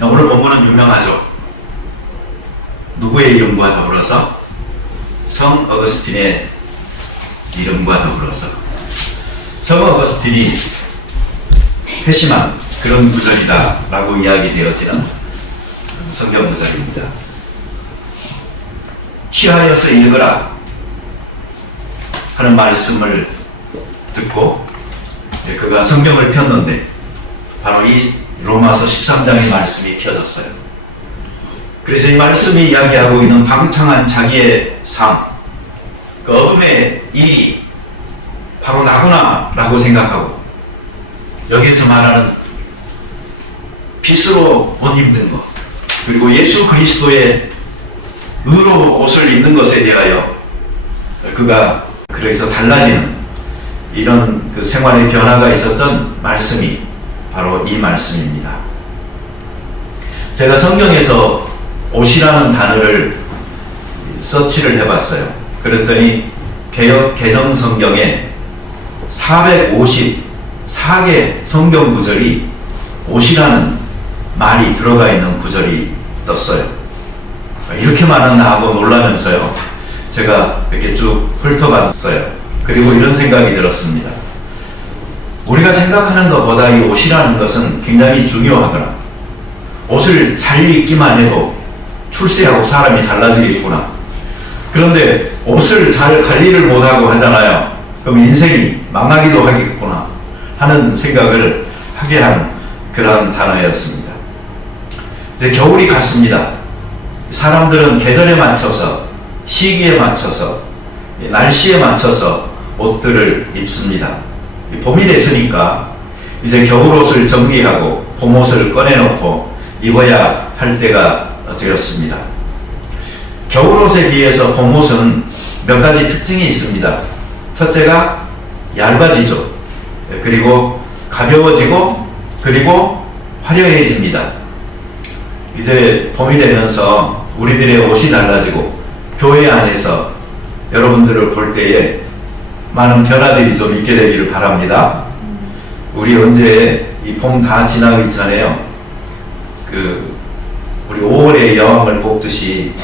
오늘 본문은 유명하죠. 누구의 이름과 더불어서? 성 어거스틴의 이름과 더불어서. 성 어거스틴이 회심한 그런 구절이다 라고 이야기되어지는 성경 구절입니다. 취하여서 읽으라 하는 말씀을 듣고 그가 성경을 폈는데 바로 이 로마서 13장의 말씀이 펴졌어요. 그래서 이 말씀이 이야기하고 있는 방탕한 자기의 삶, 그 어둠의 일이 바로 나구나 라고 생각하고, 여기에서 말하는 빛으로 옷 입는 것, 그리고 예수 그리스도의 의로 옷을 입는 것에 대하여 그가 그래서 달라지는 이런 그 생활의 변화가 있었던 말씀이 바로 이 말씀입니다. 제가 성경에서 옷이라는 단어를 서치를 해봤어요. 그랬더니 개역 개정 성경에 454개 성경 구절이 옷이라는 말이 들어가 있는 구절이 떴어요. 이렇게 많았나 하고 놀라면서요, 제가 이렇게 쭉 훑어봤어요. 그리고 이런 생각이 들었습니다. 우리가 생각하는 것보다 이 옷이라는 것은 굉장히 중요하구나. 옷을 잘 입기만 해도 출세하고 사람이 달라지겠구나. 그런데 옷을 잘 관리를 못하고 하잖아요. 그럼 인생이 망하기도 하겠구나 하는 생각을 하게 한 그런 단어였습니다. 이제 겨울이 갔습니다. 사람들은 계절에 맞춰서, 시기에 맞춰서, 날씨에 맞춰서 옷들을 입습니다. 봄이 됐으니까 이제 겨울옷을 정리하고 봄옷을 꺼내놓고 입어야 할 때가 되었습니다. 겨울옷에 비해서 봄옷은 몇 가지 특징이 있습니다. 첫째가 얇아지죠. 그리고 가벼워지고, 그리고 화려해집니다. 이제 봄이 되면서 우리들의 옷이 달라지고 교회 안에서 여러분들을 볼 때에 많은 변화들이 좀 있게 되기를 바랍니다. 우리 언제 이 봄 다 지나고 있잖아요. 우리 5월에 여왕을 뽑듯이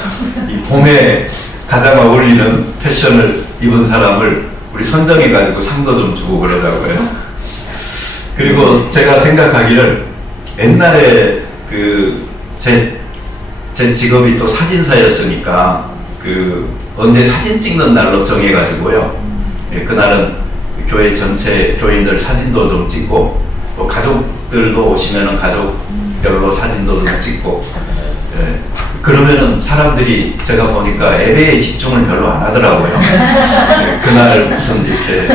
이 봄에 가장 어울리는 패션을 입은 사람을 우리 선정해가지고 상도 좀 주고 그러자고요. 그리고 제가 생각하기를 옛날에 제 직업이 또 사진사였으니까 언제 사진 찍는 날로 정해가지고요. 그날은 교회 전체 교인들 사진도 좀 찍고, 또 가족들도 오시면은 가족별로 사진도 좀 찍고, 그러면은 사람들이 제가 보니까 예배에 집중을 별로 안 하더라고요. 그날 무슨 이렇게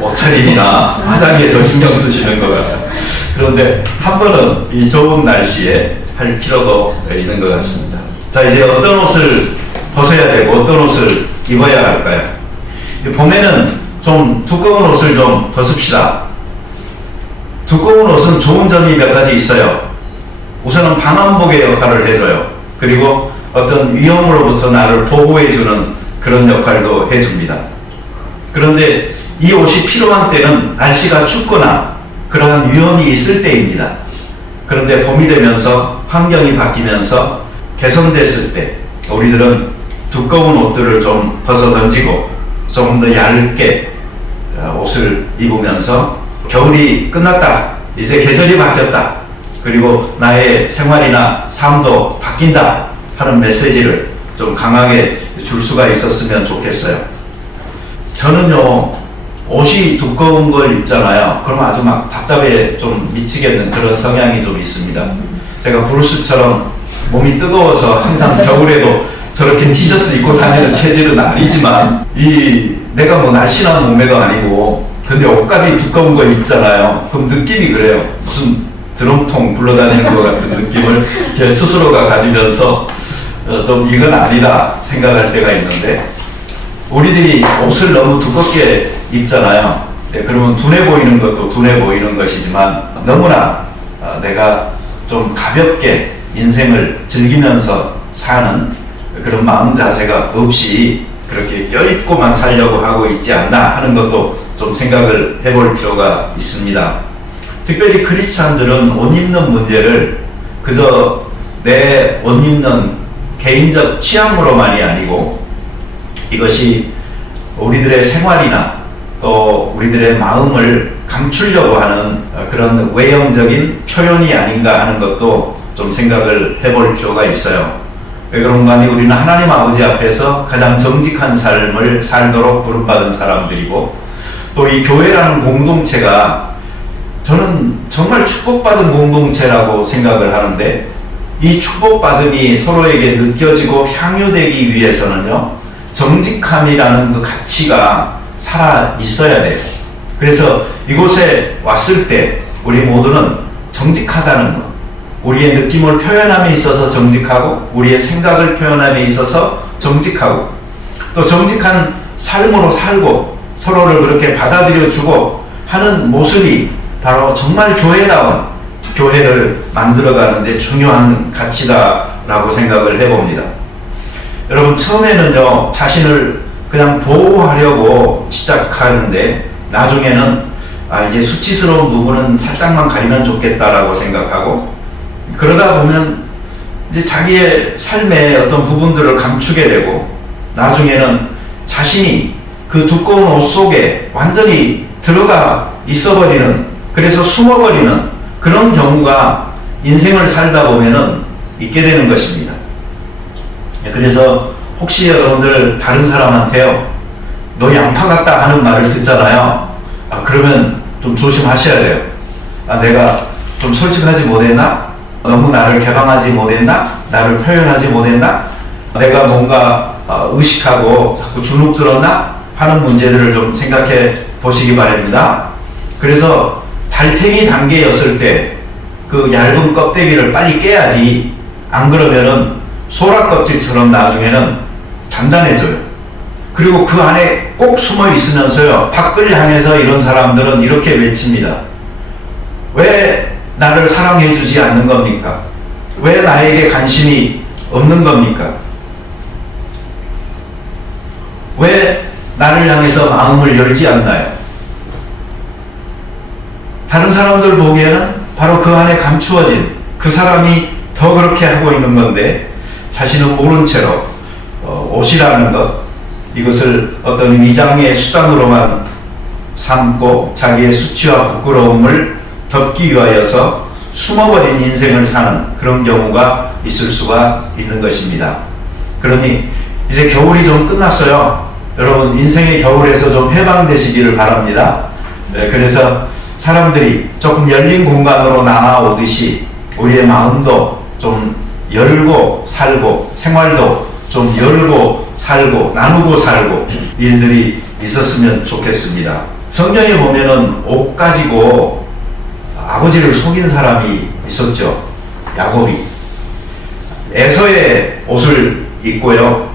옷차림이나 화장에 더 신경 쓰시는 것 같아요. 그런데 한 번은 이 좋은 날씨에 할 필요도 있는 것 같습니다. 자, 이제 어떤 옷을 벗어야 되고 어떤 옷을 입어야 할까요? 봄에는 좀 두꺼운 옷을 좀 벗읍시다. 두꺼운 옷은 좋은 점이 몇 가지 있어요. 우선은 방한복의 역할을 해줘요. 그리고 어떤 위험으로부터 나를 보호해주는 그런 역할도 해줍니다. 그런데 이 옷이 필요한 때는 날씨가 춥거나 그러한 위험이 있을 때입니다. 그런데 봄이 되면서 환경이 바뀌면서 개선됐을 때 우리들은 두꺼운 옷들을 좀 벗어 던지고 조금 더 얇게 옷을 입으면서 겨울이 끝났다, 이제 계절이 바뀌었다, 그리고 나의 생활이나 삶도 바뀐다 하는 메시지를 좀 강하게 줄 수가 있었으면 좋겠어요. 저는요, 옷이 두꺼운 걸 입잖아요. 그러면 아주 막 답답해 좀 미치겠는 그런 성향이 좀 있습니다. 제가 브루스처럼 몸이 뜨거워서 항상 겨울에도 저렇게 티셔츠 입고 다니는 체질은 아니지만, 내가 뭐 날씬한 몸매도 아니고, 근데 옷까지 두꺼운 거 입잖아요. 그럼 느낌이 그래요. 무슨 드럼통 굴러다니는 것 같은 느낌을 제 스스로가 가지면서 좀 이건 아니다 생각할 때가 있는데, 우리들이 옷을 너무 두껍게 입잖아요. 그러면 둔해 보이는 것도 둔해 보이는 것이지만, 너무나 내가 좀 가볍게 인생을 즐기면서 사는 그런 마음 자세가 없이 그렇게 껴입고만 살려고 하고 있지 않나 하는 것도 좀 생각을 해볼 필요가 있습니다. 특별히 크리스찬들은 옷 입는 문제를 그저 내 옷 입는 개인적 취향으로만이 아니고 이것이 우리들의 생활이나 또 우리들의 마음을 감추려고 하는 그런 외형적인 표현이 아닌가 하는 것도 좀 생각을 해볼 필요가 있어요. 왜 그런가 하니 우리는 하나님 아버지 앞에서 가장 정직한 삶을 살도록 부름받은 사람들이고 또 이 교회라는 공동체가 저는 정말 축복받은 공동체라고 생각을 하는데 이 축복받음이 서로에게 느껴지고 향유되기 위해서는요, 정직함이라는 그 가치가 살아 있어야 돼요. 그래서 이곳에 왔을 때 우리 모두는 정직하다는 것, 우리의 느낌을 표현함에 있어서 정직하고 우리의 생각을 표현함에 있어서 정직하고 또 정직한 삶으로 살고 서로를 그렇게 받아들여주고 하는 모습이 바로 정말 교회다운 교회를 만들어가는데 중요한 가치다라고 생각을 해봅니다. 여러분, 처음에는요, 자신을 그냥 보호하려고 시작하는데 나중에는 이제 수치스러운 부분은 살짝만 가리면 좋겠다라고 생각하고 그러다 보면 이제 자기의 삶의 어떤 부분들을 감추게 되고 나중에는 자신이 그 두꺼운 옷 속에 완전히 들어가 있어버리는, 그래서 숨어버리는 그런 경우가 인생을 살다 보면은 있게 되는 것입니다. 그래서 혹시 여러분들 다른 사람한테요, 너 양파 같다 하는 말을 듣잖아요. 그러면 좀 조심하셔야 돼요. 내가 좀 솔직하지 못했나? 너무 나를 개방하지 못했나? 나를 표현하지 못했나? 내가 뭔가 의식하고 자꾸 주눅 들었나? 하는 문제들을 좀 생각해 보시기 바랍니다. 그래서 달팽이 단계였을 때 그 얇은 껍데기를 빨리 깨야지, 안 그러면은 소라 껍질처럼 나중에는 단단해져요. 그리고 그 안에 꼭 숨어 있으면서요, 밖을 향해서 이런 사람들은 이렇게 외칩니다. 왜 나를 사랑해 주지 않는 겁니까? 왜 나에게 관심이 없는 겁니까? 왜 나를 향해서 마음을 열지 않나요? 다른 사람들 보기에는 바로 그 안에 감추어진 그 사람이 더 그렇게 하고 있는 건데 자신은 모른 채로 옷이라는 것, 이것을 어떤 위장의 수단으로만 삼고 자기의 수치와 부끄러움을 덮기 위하여서 숨어버린 인생을 사는 그런 경우가 있을 수가 있는 것입니다. 그러니 이제 겨울이 좀 끝났어요. 여러분, 인생의 겨울에서 좀 해방되시기를 바랍니다. 네, 그래서 사람들이 조금 열린 공간으로 나아오듯이 우리의 마음도 좀 열고 살고 생활도 좀 열고 살고 나누고 살고 일들이 있었으면 좋겠습니다. 성경에 보면은 옷 가지고 아버지를 속인 사람이 있었죠. 야곱이 에서의 옷을 입고요,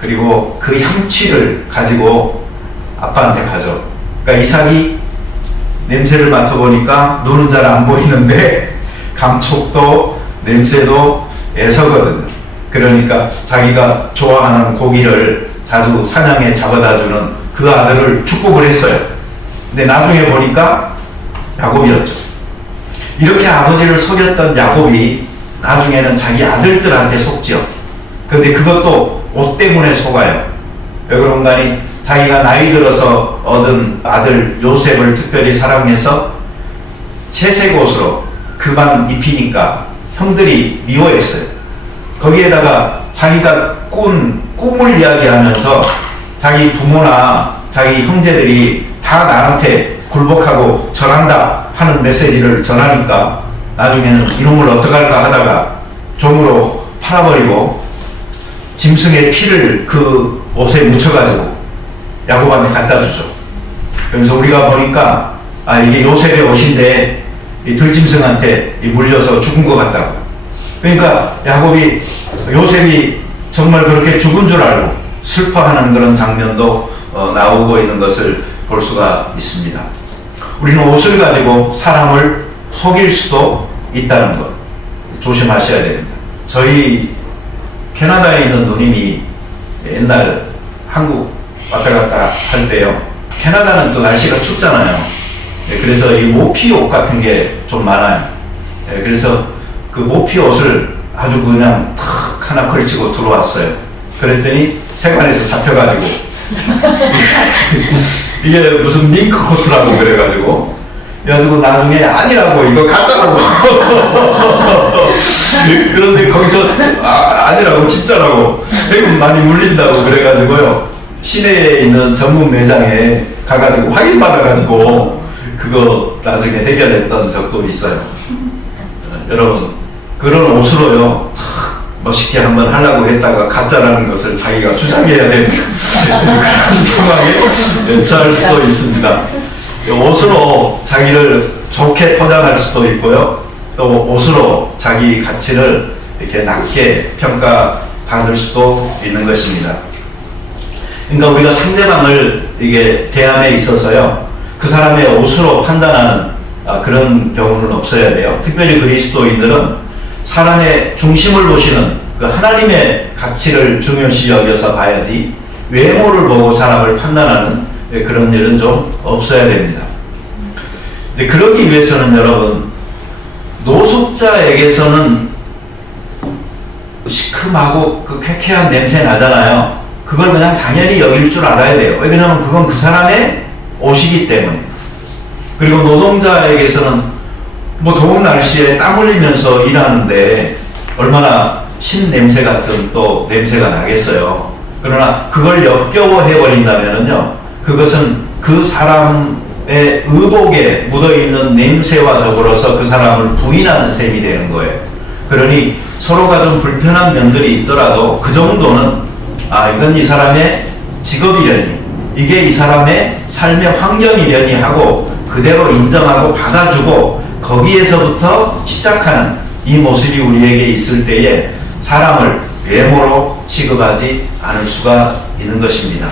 그리고 그 향취를 가지고 아빠한테 가죠. 그러니까 이삭이 냄새를 맡아보니까 눈은 잘 안 보이는데 감촉도 냄새도 에서거든요. 그러니까 자기가 좋아하는 고기를 자주 사냥에 잡아다주는 그 아들을 축복을 했어요. 근데 나중에 보니까 야곱이었죠. 이렇게 아버지를 속였던 야곱이 나중에는 자기 아들들한테 속죠. 그런데 그것도 옷 때문에 속아요. 왜 그런가 하니 자기가 나이 들어서 얻은 아들 요셉을 특별히 사랑해서 채색 옷으로 그만 입히니까 형들이 미워했어요. 거기에다가 자기가 꾼 꿈을 이야기하면서 자기 부모나 자기 형제들이 다 나한테 굴복하고 절한다 하는 메시지를 전하니까 나중에는 이놈을 어떡할까 하다가 종으로 팔아버리고 짐승의 피를 그 옷에 묻혀가지고 야곱한테 갖다 주죠. 그래서 우리가 보니까 이게 요셉의 옷인데 이 들짐승한테 물려서 죽은 것 같다고. 그러니까 야곱이 요셉이 정말 그렇게 죽은 줄 알고 슬퍼하는 그런 장면도 나오고 있는 것을 볼 수가 있습니다. 우리는 옷을 가지고 사람을 속일 수도 있다는 것 조심하셔야 됩니다. 저희 캐나다에 있는 누님이 옛날 한국 왔다 갔다 할 때요, 캐나다는 또 날씨가 춥잖아요. 그래서 이 모피 옷 같은 게 좀 많아요. 그래서 그 모피 옷을 아주 그냥 탁 하나 걸치고 들어왔어요. 그랬더니 세관에서 잡혀가지고 이게 무슨 밍크 코트라고 그래가지고 나중에 아니라고 이거 가짜라고 그런데 거기서 아니라고 진짜라고 세금 많이 물린다고 그래가지고요 시내에 있는 전문 매장에 가가지고 확인받아가지고 그거 나중에 해결했던 적도 있어요. 여러분 그런 옷으로요 멋있게 한번 하려고 했다가 가짜라는 것을 자기가 주장해야 되는 그런 상황에 처할 수도 있습니다. 옷으로 자기를 좋게 포장할 수도 있고요. 또 옷으로 자기 가치를 이렇게 낮게 평가받을 수도 있는 것입니다. 그러니까 우리가 상대방을 이게 대함에 있어서요, 그 사람의 옷으로 판단하는 그런 경우는 없어야 돼요. 특별히 그리스도인들은 사람의 중심을 보시는 그 하나님의 가치를 중요시 여겨서 봐야지 외모를 보고 사람을 판단하는 그런 일은 좀 없어야 됩니다. 근데 그러기 위해서는 여러분 노숙자에게서는 시큼하고 그 쾌쾌한 냄새 나잖아요. 그걸 그냥 당연히 여길 줄 알아야 돼요. 왜냐하면 그건 그 사람의 옷이기 때문에. 그리고 노동자에게서는 뭐 더운 날씨에 땀 흘리면서 일하는데 얼마나 신냄새 같은 또 냄새가 나겠어요. 그러나 그걸 역겨워해 버린다면은요, 그것은 그 사람의 의복에 묻어있는 냄새와 더불어서 그 사람을 부인하는 셈이 되는 거예요. 그러니 서로가 좀 불편한 면들이 있더라도 그 정도는 이건 이 사람의 직업이려니, 이게 이 사람의 삶의 환경이려니 하고 그대로 인정하고 받아주고 거기에서부터 시작하는 이 모습이 우리에게 있을 때에 사람을 외모로 취급하지 않을 수가 있는 것입니다.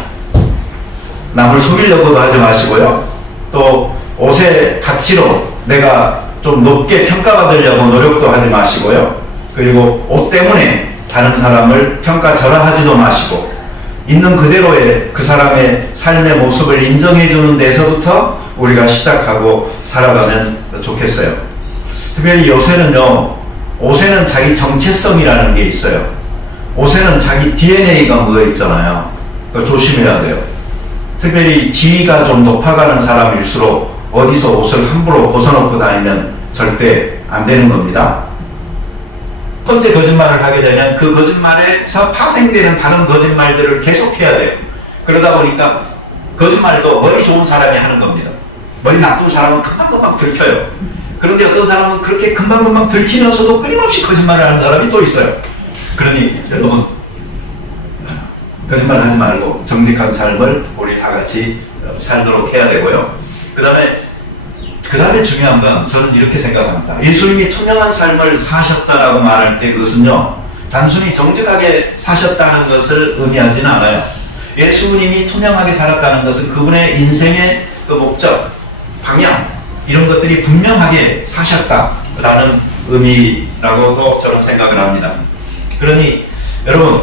남을 속이려고도 하지 마시고요. 또 옷의 가치로 내가 좀 높게 평가받으려고 노력도 하지 마시고요. 그리고 옷 때문에 다른 사람을 평가절하하지도 마시고 있는 그대로의 그 사람의 삶의 모습을 인정해주는 데서부터 우리가 시작하고 살아가면 좋겠어요. 특별히 요새는요, 옷에는 자기 정체성이라는 게 있어요. 옷에는 자기 DNA가 묻어있잖아요. 그러니까 조심해야 돼요. 특별히 지위가 좀 높아가는 사람일수록 어디서 옷을 함부로 벗어놓고 다니면 절대 안 되는 겁니다. 첫 번째 거짓말을 하게 되면 그 거짓말에서 파생되는 다른 거짓말들을 계속해야 돼요. 그러다 보니까 거짓말도 머리 좋은 사람이 하는 겁니다. 머리 나쁜 사람은 금방금방 들켜요. 그런데 어떤 사람은 그렇게 금방금방 들키면서도 끊임없이 거짓말을 하는 사람이 또 있어요. 그러니 여러분 거짓말 하지 말고 정직한 삶을 우리 다 같이 살도록 해야 되고요. 그 다음에 중요한 건 저는 이렇게 생각합니다. 예수님이 투명한 삶을 사셨다라고 말할 때 그것은요, 단순히 정직하게 사셨다는 것을 의미하지는 않아요. 예수님이 투명하게 살았다는 것은 그분의 인생의 그 목적, 방향, 이런 것들이 분명하게 사셨다라는 의미라고도 저는 생각을 합니다. 그러니 여러분,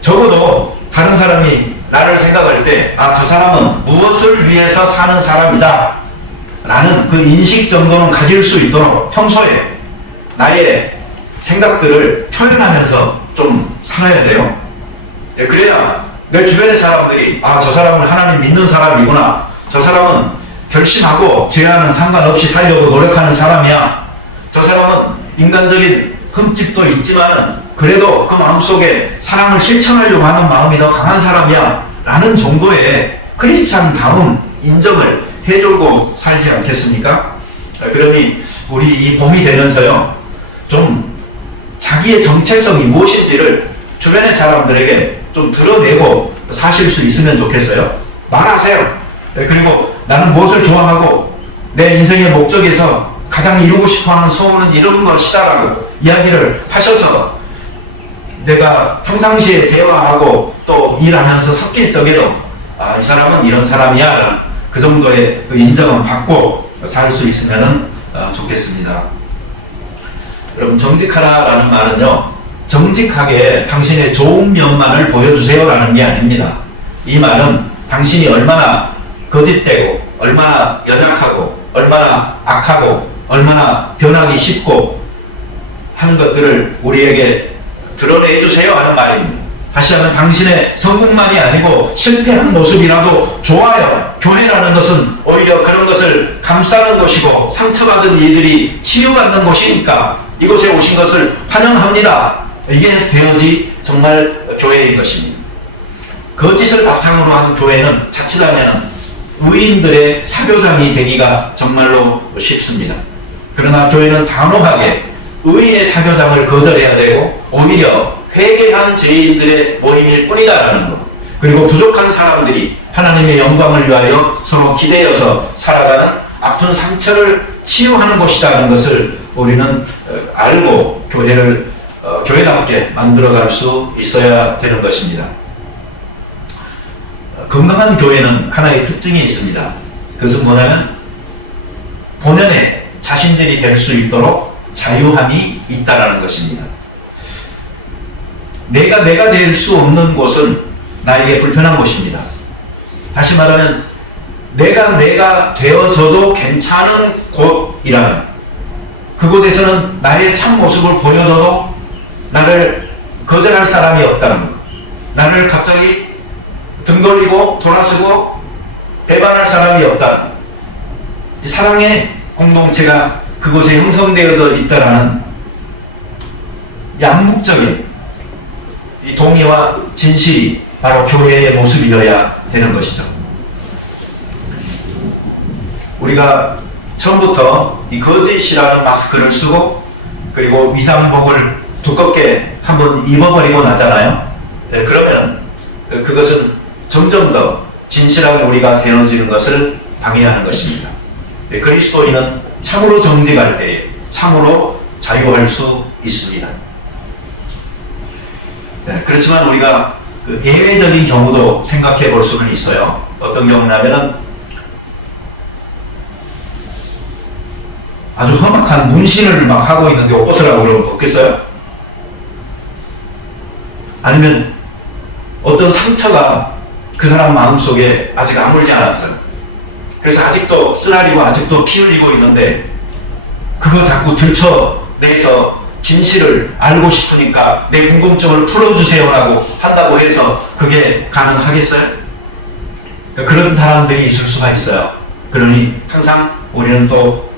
적어도 다른 사람이 나를 생각할 때 저 사람은 무엇을 위해서 사는 사람이다 라는 그 인식 정도는 가질 수 있도록 평소에 나의 생각들을 표현하면서 좀 살아야 돼요. 그래야 내 주변의 사람들이 저 사람은 하나님 믿는 사람이구나, 저 사람은 결심하고 죄와는 상관없이 살려고 노력하는 사람이야, 저 사람은 인간적인 흠집도 있지만 그래도 그 마음속에 사랑을 실천하려고 하는 마음이 더 강한 사람이야 라는 정도의 크리스찬다운 인정을 해주고 살지 않겠습니까? 그러니 우리 이 봄이 되면서요, 좀 자기의 정체성이 무엇인지를 주변의 사람들에게 좀 드러내고 사실 수 있으면 좋겠어요. 말하세요. 그리고 나는 무엇을 좋아하고 내 인생의 목적에서 가장 이루고 싶어하는 소원은 이런 것이다라고 이야기를 하셔서 내가 평상시에 대화하고 또 일하면서 섞일 적에도 이 사람은 이런 사람이야, 그 정도의 그 인정은 받고 살 수 있으면 좋겠습니다. 여러분, 정직하라라는 말은요, 정직하게 당신의 좋은 면만을 보여주세요 라는 게 아닙니다. 이 말은 당신이 얼마나 거짓되고 얼마나 연약하고 얼마나 악하고 얼마나 변하기 쉽고 하는 것들을 우리에게 드러내 주세요 하는 말입니다. 다시 한번 당신의 성공만이 아니고 실패한 모습이라도 좋아요. 교회라는 것은 오히려 그런 것을 감싸는 곳이고 상처받은 이들이 치유받는 곳이니까 이곳에 오신 것을 환영합니다. 이게 되어지 정말 교회인 것입니다. 거짓을 바탕으로 하는 교회는 자칫하면 의인들의 사교장이 되기가 정말로 쉽습니다. 그러나 교회는 단호하게 의인의 사교장을 거절해야 되고 오히려 회개한 죄인들의 모임일 뿐이다라는 것. 그리고 부족한 사람들이 하나님의 영광을 위하여 서로 기대어서 살아가는 아픈 상처를 치유하는 곳이라는 것을 우리는 알고 교회를 교회답게 만들어갈 수 있어야 되는 것입니다. 건강한 교회는 하나의 특징이 있습니다. 그것은 뭐냐면 본연의 자신들이 될 수 있도록 자유함이 있다라는 것입니다. 내가 될 수 없는 곳은 나에게 불편한 곳입니다. 다시 말하면 내가 되어져도 괜찮은 곳이라면 그곳에서는 나의 참 모습을 보여줘도 나를 거절할 사람이 없다는 것. 나를 갑자기 등 돌리고 돌아서고 배반할 사람이 없다는 것. 이 사랑의 공동체가 그곳에 형성되어져 있다라는 양국적인 이 동의와 진실이 바로 교회의 모습이어야 되는 것이죠. 우리가 처음부터 이 거짓이라는 마스크를 쓰고 그리고 위장복을 두껍게 한번 입어버리고 나잖아요. 네, 그러면 그것은 점점 더 진실하게 우리가 되어지는 것을 방해하는 것입니다. 네, 그리스도인은 참으로 정직할 때에 참으로 자유할 수 있습니다. 네, 그렇지만 우리가 그 예외적인 경우도 생각해 볼 수는 있어요. 어떤 경우냐면은 아주 험악한 문신을 막 하고 있는데 옷 벗으라고 그러면 벗겠어요? 아니면 어떤 상처가 그 사람 마음속에 아직 아물지 않았어요. 그래서 아직도 쓰라리고 아직도 피 흘리고 있는데 그거 자꾸 들춰내서 진실을 알고 싶으니까 내 궁금증을 풀어주세요라고 한다고 해서 그게 가능하겠어요? 그런 사람들이 있을 수가 있어요. 그러니 항상 우리는 또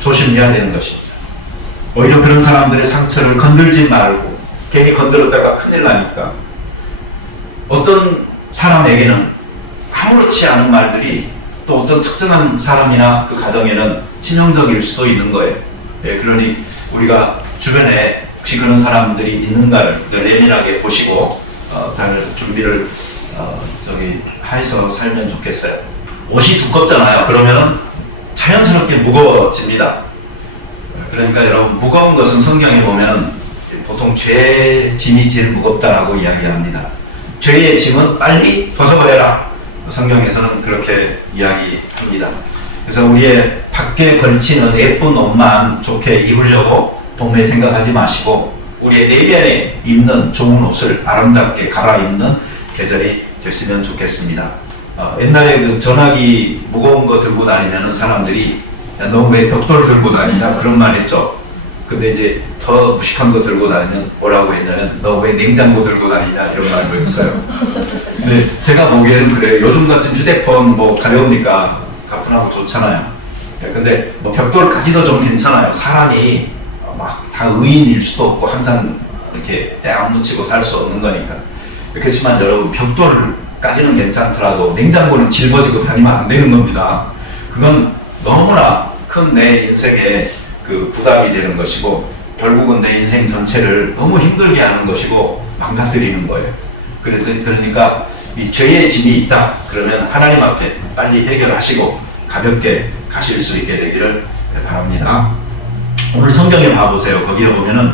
조심해야 되는 것입니다. 오히려 그런 사람들의 상처를 건들지 말고 괜히 건드렸다가 큰일 나니까 어떤 사람에게는 아무렇지 않은 말들이 또 어떤 특정한 사람이나 그 가정에는 치명적일 수도 있는 거예요. 예, 그러니 우리가 주변에 혹시 그런 사람들이 있는가를 예민하게 보시고 잘 준비를 해서 살면 좋겠어요. 옷이 두껍잖아요. 그러면은 자연스럽게 무거워집니다. 그러니까 여러분 무거운 것은 성경에 보면 보통 죄의 짐이 제일 무겁다라고 이야기합니다. 죄의 짐은 빨리 벗어버려라. 성경에서는 그렇게 이야기합니다. 그래서 우리의 밖에 걸치는 예쁜 옷만 좋게 입으려고 동네 생각하지 마시고 우리의 내면에 입는 좋은 옷을 아름답게 갈아입는 계절이 됐으면 좋겠습니다. 옛날에 그 전화기 무거운 거 들고 다니면 사람들이 너 왜 벽돌 들고 다니냐 그런 말 했죠. 근데 이제 더 무식한 거 들고 다니면 뭐라고 했냐면 너 왜 냉장고 들고 다니냐 이런 말도 했어요. 근데 제가 보기에는 그래요. 요즘 같은 휴대폰 뭐 가벼우니까 가뿐하고 좋잖아요. 근데 뭐 벽돌까지도 좀 괜찮아요. 사람이 막 다 의인일 수도 없고 항상 이렇게 떼안 묻히고 살 수 없는 거니까. 그렇지만 여러분 벽돌까지는 괜찮더라도 냉장고는 짊어지고 다니면 안 되는 겁니다. 그건 너무나 큰 내 인생에 그 부담이 되는 것이고 결국은 내 인생 전체를 너무 힘들게 하는 것이고 망가뜨리는 거예요. 그러니까 이 죄의 짐이 있다 그러면 하나님 앞에 빨리 해결하시고 가볍게 가실 수 있게 되기를 바랍니다. 오늘 성경에 봐보세요. 거기에 보면은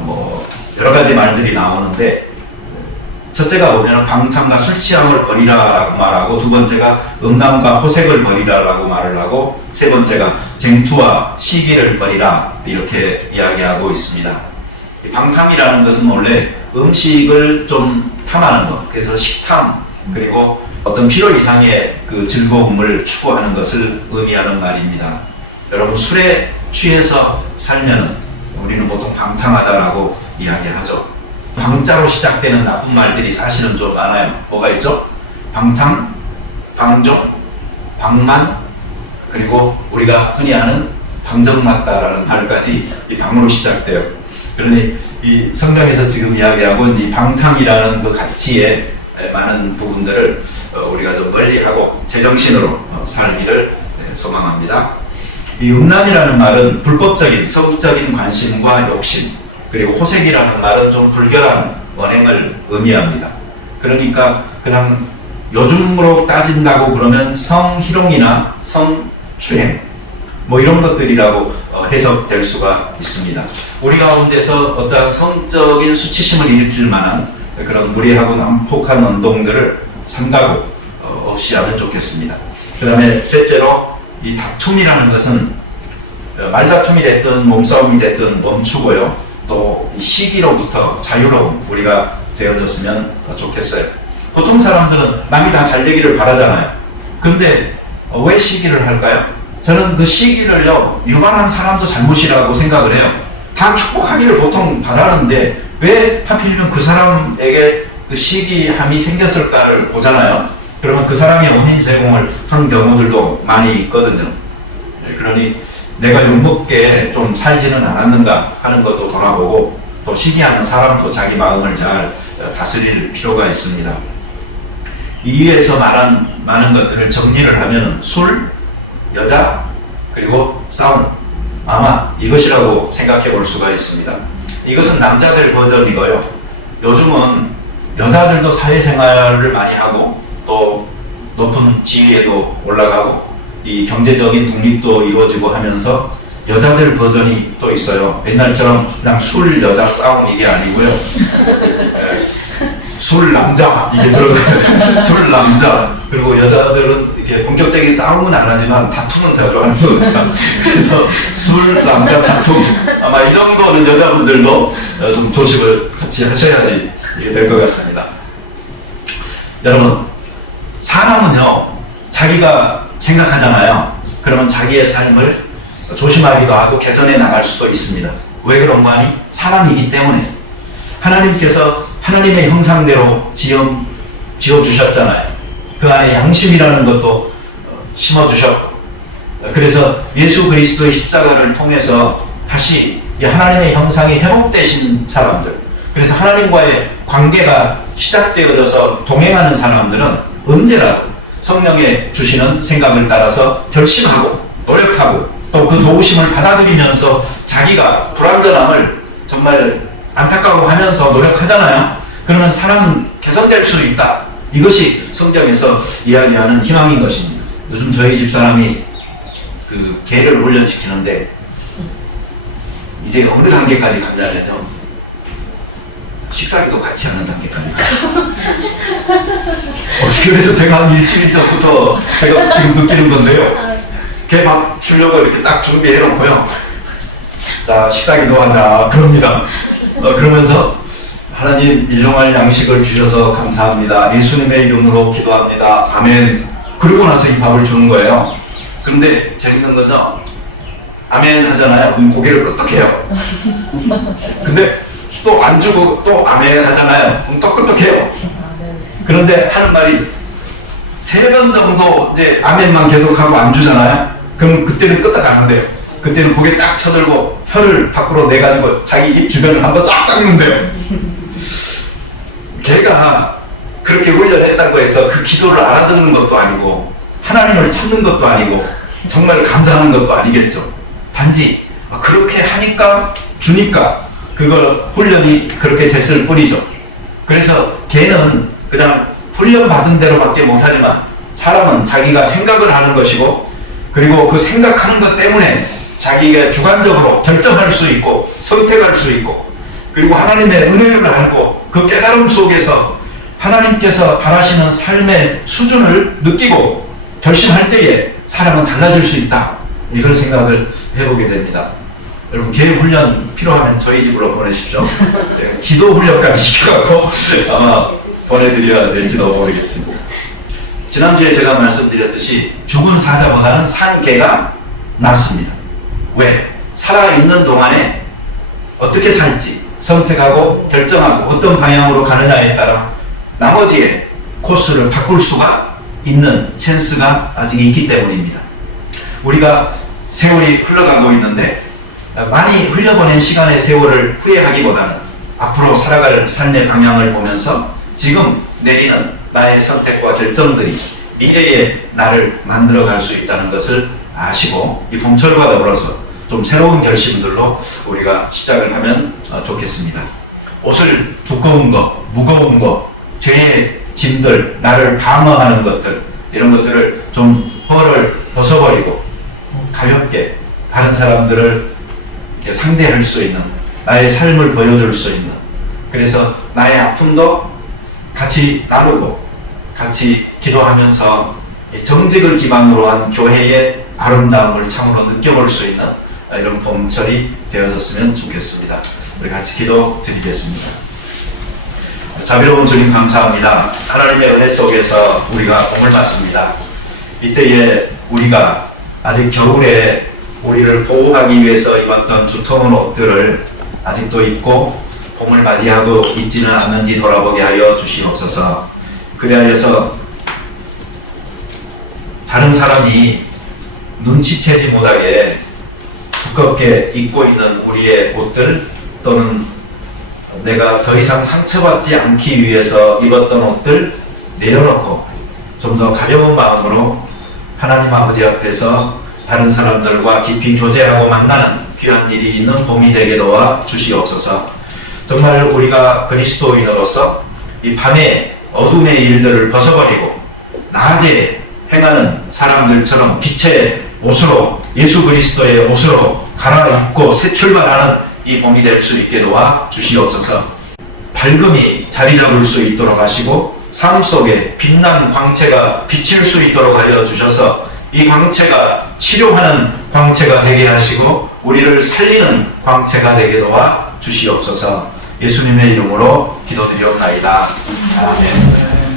뭐 여러 가지 말들이 나오는데 첫째가 보면은 방탕과 술 취함을 버리라라고 말하고 두 번째가 음란과 호색을 버리라라고 말을 하고 세 번째가 쟁투와 시기를 버리라 이렇게 이야기하고 있습니다. 방탕이라는 것은 원래 음식을 좀 탐하는 것, 그래서 식탐 그리고 어떤 필요 이상의 그 즐거움을 추구하는 것을 의미하는 말입니다. 여러분 술에 취해서 살면 우리는 보통 방탕하다라고 이야기하죠. 방자로 시작되는 나쁜 말들이 사실은 좀 많아요. 뭐가 있죠? 방탕, 방종, 방만, 그리고 우리가 흔히 아는 방정맞다라는 말까지 이 방으로 시작돼요. 그러니 이 성경에서 지금 이야기하고 이 방탕이라는 그 가치의 많은 부분들을 우리가 좀 멀리하고 제정신으로 살기를 소망합니다. 이 음란이라는 말은 불법적인 성적인 관심과 욕심, 그리고 호색이라는 말은 좀 불결한 언행을 의미합니다. 그러니까 그냥 요즘으로 따진다고 그러면 성희롱이나 성추행 뭐 이런 것들이라고 해석될 수가 있습니다. 우리 가운데서 어떠한 성적인 수치심을 일으킬 만한 그런 무리하고 난폭한 운동들을 삼가고 없이 하면 좋겠습니다. 그 다음에 셋째로 이 다툼이라는 것은 말다툼이 됐든 몸싸움이 됐든 멈추고요. 또 이 시기로부터 자유로운 우리가 되어졌으면 좋겠어요. 보통 사람들은 남이 다 잘 되기를 바라잖아요. 그런데 왜 시기를 할까요? 저는 그 시기를요, 유발한 사람도 잘못이라고 생각을 해요. 다 축복하기를 보통 바라는데 왜 하필이면 그 사람에게 그 시기함이 생겼을까를 보잖아요. 그러면 그 사람이 원인 제공을 한 경우들도 많이 있거든요. 그러니 내가 욕먹게 좀 살지는 않았는가 하는 것도 돌아보고, 또 시기하는 사람도 자기 마음을 잘 다스릴 필요가 있습니다. 이위에서 말한 많은 것들을 정리를 하면 술, 여자, 그리고 싸움, 아마 이것이라고 생각해 볼 수가 있습니다. 이것은 남자들 버전이고요. 요즘은 여자들도 사회생활을 많이 하고 또 높은 지위에도 올라가고 이 경제적인 독립도 이루어지고 하면서 여자들 버전이 또 있어요. 옛날처럼 그냥 술, 여자, 싸움 이게 아니고요. 술, 남자 이게 들어가요. 술, 남자. 그리고 여자들은 이렇게 본격적인 싸움은 안 하지만 다툼은 더 좋아하는 거니까. 그래서 술, 남자, 다툼. 아마 이 정도는 여자분들도 좀 조심을 같이 하셔야지 이게 될 것 같습니다. 여러분, 사람은요, 자기가 생각하잖아요. 그러면 자기의 삶을 조심하기도 하고 개선해 나갈 수도 있습니다. 왜 그런 거 아니? 사람이기 때문에. 하나님께서 하나님의 형상대로 지어주셨잖아요. 그 안에 양심이라는 것도 심어주셨고, 그래서 예수 그리스도의 십자가를 통해서 다시 하나님의 형상이 회복되신 사람들, 그래서 하나님과의 관계가 시작되어져서 동행하는 사람들은 언제라도 성령의 주시는 생각을 따라서 결심하고 노력하고 또 그 도우심을 받아들이면서 자기가 불완전함을 정말 안타까워 하면서 노력하잖아요. 그러면 사람은 개선될 수 있다. 이것이 성경에서 이야기하는 희망인 것입니다. 요즘 저희 집사람이 그 개를 훈련시키는데 이제 어느 단계까지 갔냐면요, 식사기도 같이 하는 단계까지. 그래서 제가 한 일주일 전부터 제가 지금 느끼는 건데요. 개 밥 주려고 이렇게 딱 준비해 놓고요. 자, 식사기도 하자. 그럽니다. 그러면서 하나님 일용할 양식을 주셔서 감사합니다. 예수님의 이름으로 기도합니다. 아멘. 그리고 나서 이 밥을 주는 거예요. 그런데 재밌는 건요, 아멘 하잖아요. 그럼 고개를 끄덕해요. 근데 또 안 주고 또 아멘 하잖아요. 그럼 또 끄덕해요. 그런데 하는 말이 3번 정도 이제 아멘만 계속하고 안 주잖아요. 그럼 그때는 끄덕 안 한대요. 그때는 고개 딱 쳐들고 혀를 밖으로 내가지고 자기 입 주변을 한번 싹 닦는데요. 걔가 그렇게 훈련했다고 해서 그 기도를 알아듣는 것도 아니고 하나님을 찾는 것도 아니고 정말 감사하는 것도 아니겠죠. 단지 그렇게 하니까 주니까 그걸 훈련이 그렇게 됐을 뿐이죠. 그래서 걔는 그냥 훈련받은 대로밖에 못하지만 사람은 자기가 생각을 하는 것이고, 그리고 그 생각하는 것 때문에 자기가 주관적으로 결정할 수 있고 선택할 수 있고, 그리고 하나님의 은혜를 알고 그 깨달음 속에서 하나님께서 바라시는 삶의 수준을 느끼고 결심할 때에 사람은 달라질 수 있다. 이런 생각을 해보게 됩니다. 여러분, 개 훈련 필요하면 저희 집으로 보내십시오. 기도 훈련까지 시켜갖고 아마 보내드려야 될지도 모르겠습니다. 지난주에 제가 말씀드렸듯이 죽은 사자보다는 산 개가 낫습니다. 왜? 살아있는 동안에 어떻게 살지 선택하고 결정하고 어떤 방향으로 가느냐에 따라 나머지의 코스를 바꿀 수가 있는 찬스가 아직 있기 때문입니다. 우리가 세월이 흘러가고 있는데 많이 흘려보낸 시간의 세월을 후회하기보다는 앞으로 살아갈 삶의 방향을 보면서 지금 내리는 나의 선택과 결정들이 미래의 나를 만들어갈 수 있다는 것을 아시고 이 봄철과 더불어서 좀 새로운 결심들로 우리가 시작을 하면 좋겠습니다. 옷을 두꺼운 거, 무거운 거, 죄의 짐들, 나를 방어하는 것들 이런 것들을 좀 헐을 벗어버리고 가볍게 다른 사람들을 이렇게 상대할 수 있는 나의 삶을 보여줄 수 있는 그래서 나의 아픔도 같이 나누고 같이 기도하면서 정직을 기반으로 한 교회의 아름다움을 참으로 느껴볼 수 있는 이런 봄철이 되어졌으면 좋겠습니다. 우리 같이 기도 드리겠습니다. 자비로운 주님 감사합니다. 하나님의 은혜 속에서 우리가 봄을 맞습니다. 이때에 우리가 아직 겨울에 우리를 보호하기 위해서 입었던 두터운 옷들을 아직도 입고 봄을 맞이하고 있지는 않는지 돌아보게 하여 주시옵소서. 그리하여서 다른 사람이 눈치채지 못하게 두껍게 입고 있는 우리의 옷들 또는 내가 더 이상 상처받지 않기 위해서 입었던 옷들 내려놓고 좀 더 가벼운 마음으로 하나님 아버지 앞에서 다른 사람들과 깊이 교제하고 만나는 귀한 일이 있는 봄이 되게 도와 주시옵소서. 정말 우리가 그리스도인으로서 이 밤의 어둠의 일들을 벗어버리고 낮에 행하는 사람들처럼 빛의 옷으로 예수 그리스도의 옷으로 갈아입고 새 출발하는 이 봄이 될 수 있게 도와 주시옵소서. 밝음이 자리 잡을 수 있도록 하시고 삶 속에 빛난 광채가 비칠 수 있도록 하여 주셔서 이 광채가 치료하는 광채가 되게 하시고 우리를 살리는 광채가 되게 도와 주시옵소서. 예수님의 이름으로 기도드리옵나이다. 아멘.